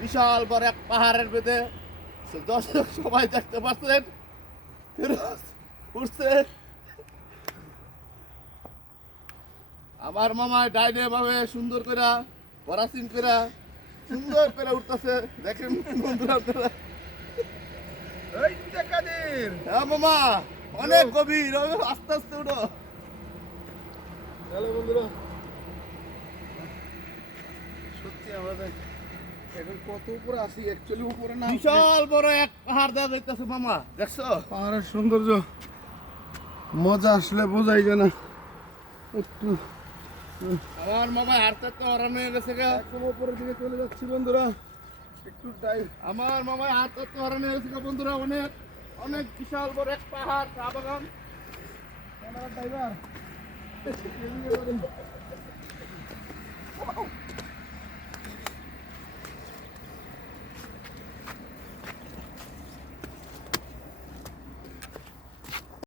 বিশাল বড় এক পাহাড়ের বেঁধে দর্শক সবাই দেখতে পাচ্ছেন। ফিরোজ উঠছে। আমার মামায় ডাইনে ভাবে সুন্দর করে পরাসিন করে সুন্দর করে উঠতেছে। দেখেন বন্ধুরা আপনারা। হ্যাঁ মামা অনেক গভীর। আস্তে আস্তে উঠো। বন্ধুরা। এখন কত উপরে আসি অ্যাকচুয়ালি উপরে না। বিশাল বড় এক পাহাড় দেওয়া যাইতেছে মামা দেখছ? পাহাড়ের সৌন্দর্য মজা আসলে বোঝাই যায় না। আমার মামা হাঁটতে তো আরাম হয়ে গেছে একদম উপরের দিকে চলে যাচ্ছি বন্ধুরা। একটু টাইম আমার মামায় হাঁটতে তো আরাম হয়ে গেছে বন্ধুরা অনেক অনেক বিশাল বড় এক পাহাড় চা বাগান। ড্রাইভার